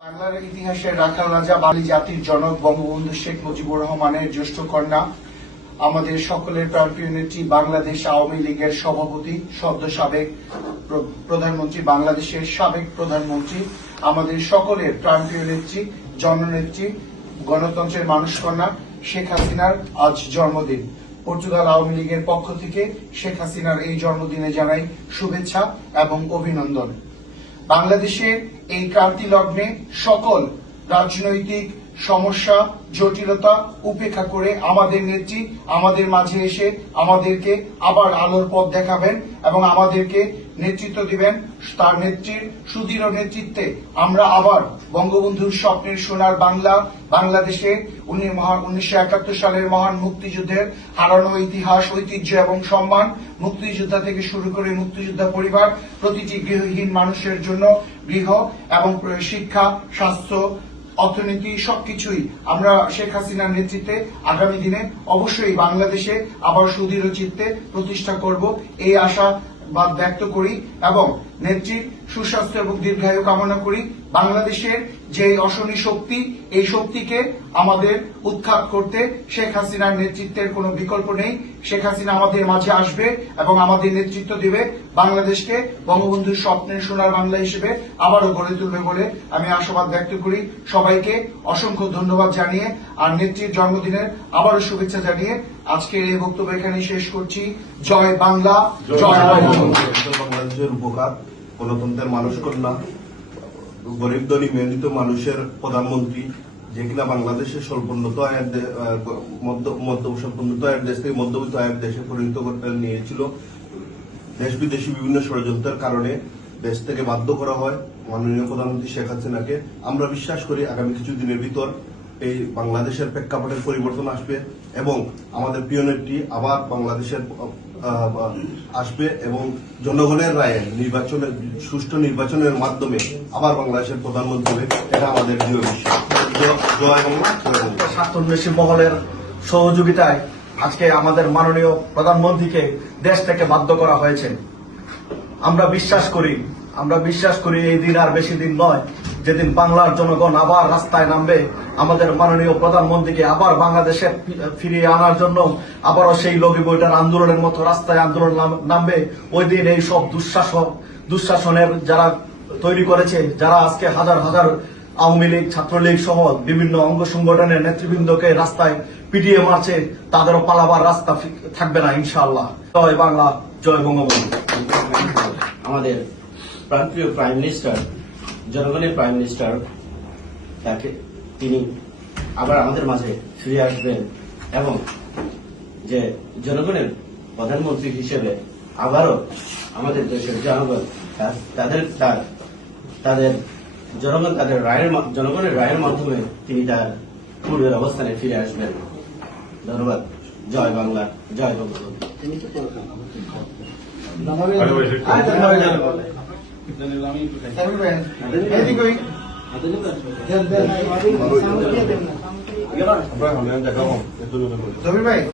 বাংলার ইতিহাসের রাখাল রাজা বাঙালি জাতির জনক বঙ্গবন্ধু শেখ মুজিবুর রহমানের জ্যেষ্ঠ কন্যা, আমাদের সকলের প্রাণপ্রিয় নেত্রী, বাংলাদেশ আওয়ামী লীগের সভাপতি, সদ্য সাবেক প্রধানমন্ত্রী, বাংলাদেশের সাবেক প্রধানমন্ত্রী, আমাদের সকলের প্রাণপ্রিয় নেত্রী, জননেত্রী, গণতন্ত্রের মানুষকন্যা শেখ হাসিনার আজ জন্মদিন। পর্তুগাল আওয়ামী লীগের পক্ষ থেকে শেখ হাসিনার এই জন্মদিনে জানাই শুভেচ্ছা এবং অভিনন্দন। বাংলাদেশের এই ক্রান্তি লগ্নে সকল রাজনৈতিক সমস্যা, জটিলতা উপেক্ষা করে আমাদের নেত্রী আমাদের মাঝে এসে আমাদেরকে আবার আলোর পথ দেখাবেন এবং আমাদেরকে নেতৃত্ব দিবেন। তার নেত্রীর সুদৃঢ় নেতৃত্বে আমরা আবার বঙ্গবন্ধুর স্বপ্নের সোনার বাংলা, বাংলাদেশে 1971 সালের মহান মুক্তিযুদ্ধের হারানো ইতিহাস, ঐতিহ্য এবং সম্মান, মুক্তিযোদ্ধা থেকে শুরু করে মুক্তিযোদ্ধা পরিবার, প্রতিটি গৃহহীন মানুষের জন্য গৃহ এবং শিক্ষা, স্বাস্থ্য, অর্থনীতি সবকিছুই আমরা শেখ হাসিনার নেতৃত্বে আগামী দিনে অবশ্যই বাংলাদেশে আবার সুদৃঢ় চিত্তে প্রতিষ্ঠা করব, এই আশাবাদ ব্যক্ত করি এবং নেত্রীর সুস্বাস্থ্য এবং দীর্ঘায়ু কামনা করি। বাংলাদেশের যে অশনি শক্তি, এই শক্তিকে আমাদের উৎখাত করতে শেখ হাসিনার নেতৃত্বের কোনো বিকল্প নেই। শেখ হাসিনা আমাদের মাঝে আসবে এবং আমাদের নেতৃত্ব দিবে, বাংলাদেশকে বঙ্গবন্ধুর স্বপ্নের সোনার বাংলা হিসেবে আবারও গড়ে তুলবে বলে আমি আশাবাদ ব্যক্ত করি। সবাইকে অসংখ্য ধন্যবাদ জানিয়ে আর নেত্রীর জন্মদিনের আবারও শুভেচ্ছা জানিয়ে আজকের এই বক্তব্য এখানে শেষ করছি। জয় বাংলা, জয় বঙ্গবন্ধু। বাংলাদেশের উপকার, গণতন্ত্রের মানুষ কন্যা, গরিব ধনী মেহনত মানুষের প্রধানমন্ত্রী, যে কিনা বাংলাদেশের স্বল্পোন্নত আয়ের স্বল্পোন্নত আয়ের দেশ থেকে মধ্যবিত্ত আয়ের দেশে পরিণত করতে নিয়েছিল। দেশ বিদেশি বিভিন্ন ষড়যন্ত্রের কারণে দেশ থেকে বাধ্য করা হয় মাননীয় প্রধানমন্ত্রী শেখ হাসিনাকে। আমরা বিশ্বাস করি আগামী কিছুদিনের ভিতর এই বাংলাদেশের প্রেক্ষাপটের পরিবর্তন আসবে এবং আমাদের প্রিয় নেত্রী আবার বাংলাদেশের আসবে এবং জনগণের রায়ে সুষ্ঠু নির্বাচনের মাধ্যমে আবার বাংলাদেশের প্রধানমন্ত্রী হবে, এটা আমাদের দৃঢ় বিশ্বাস। জয় বাংলা, জয় বাংলা। স্বার্থন্বেষী মহলের সহযোগিতায় আজকে আমাদের মাননীয় প্রধানমন্ত্রীকে দেশ থেকে বাধ্য করা হয়েছে। আমরা বিশ্বাস করি এই দিন আর বেশি দিন নয়, যেদিন বাংলার জনগণ আবার রাস্তায় নামবে, আমাদের মাননীয় প্রধানমন্ত্রীকে আবার বাংলাদেশে ফিরিয়ে আনার জন্য আবারও সেই লগি বইটার আন্দোলনের মতো রাস্তায় আন্দোলন নামবে। ওই দিন এই সব দুঃশাসনের যারা তৈরি করেছে, যারা আজকে হাজার হাজার আওয়ামী লীগ, ছাত্রলীগ সহ বিভিন্ন অঙ্গ সংগঠনের নেতৃবৃন্দকে রাস্তায় পিটিয়ে মারছে, তাদেরও পালাবার রাস্তা থাকবে না ইনশাআল্লাহ। জয় বাংলা, জয় বঙ্গবন্ধু। আমাদের প্রাণপ্রিয় প্রাইম মিনিস্টার, জনগণের প্রাইম মিনিস্টার, তিনি আবার আমাদের মাঝে ফিরে আসবেন এবং যে জনগণের প্রধানমন্ত্রী হিসেবে আবারও আমাদের দেশের জনগণ জনগণের রায়ের মাধ্যমে তিনি তার পূর্বের অবস্থানে ফিরে আসবেন। ধন্যবাদ। জয় বাংলা, জয় বঙ্গবন্ধু। জমির ভাই।